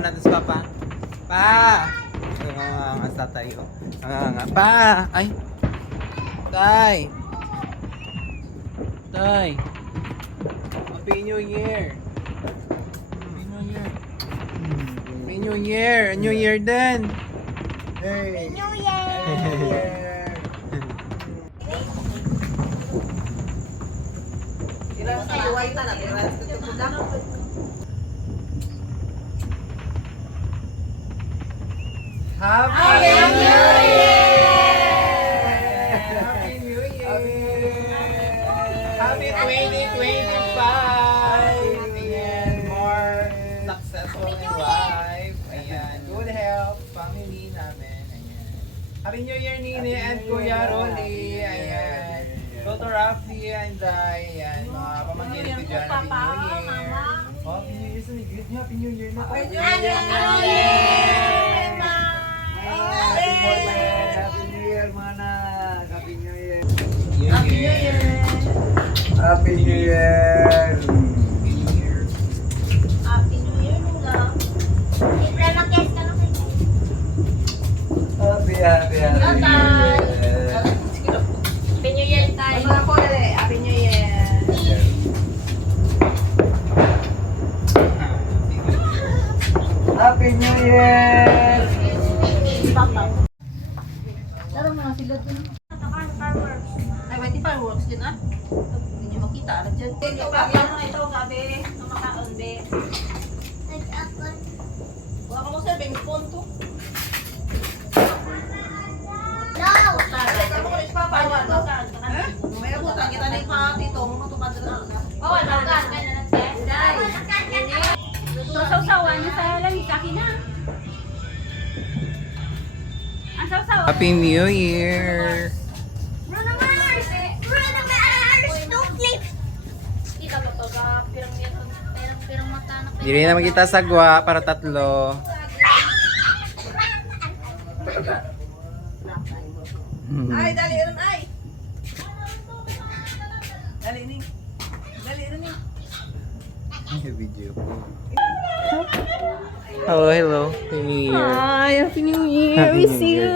Tawa natin sa papa. Pa! Nga sa tayo. Nga. Pa! Ay! Tay! Tay! Happy New Year! Happy New Year! Happy New Year! New Year din! Hey! New Year! Ilang sa iway ta na, ilang sa tutudang. Happy New Year! Happy New Year! Happy 2025! Ayan, more successful in life. Ayan, good health, family namin. Ayan. Happy New Year, Nini and Kuya Rolly. Ayan. Toto Rafi and Dai. Ayan, mga pamangkin ko dyan. Happy New Year. Oh, Happy New Year sa nigit niyo. Happy New Year na. Happy New Happy Year! New Year! Happy New Year, mana. Happy New Year. Happy New Year! Happy New Year. Happy New Year, Lula. Siyempre, mag-guest ka na kayo. Happy New Bye-bye. Year. Happy New Year, tayo. Ano ako dali? Happy New Year! Happy New Year. Laro mga sila dun. Ay, may di fireworks din ah. Hindi nyo makita. Alam dyan. Ito, ito, gabi. Namakaon, be. Wala ka mo sir, bing phone to. Teka mo ko rin pa, paano? May abutan kita na yung tito mo, matupad na. Oh, nagkan ka na natin. So, sausawan na sa langit. Akin na. Ang sausawan. Happy New Year! Bruno Mars! Bruno Mars! Don't flip! Kita ko to ba? Pirang matanak. Hindi rin naman kita sagwa para tatlo. Ay, dali rin ay. Dali rin. Dali rin eh. Video ko. Hello, hello. Happy New Year. Hi, Happy New Year. We see you.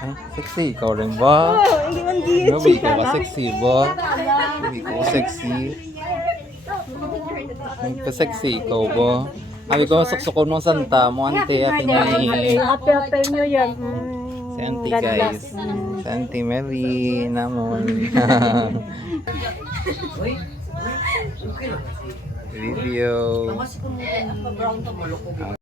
Ay, sexy. Ikaw rin ba? Hindi man di. Gabi ka ba sexy ba? Gabi ko sexy. Pa-sexy ikaw ba? Sabi ko, suksukon mo santa mo, ante. Happy New Year. Happy New Year. Si auntie guys. Si auntie Mary namon. Video. Mas kung brown to mo.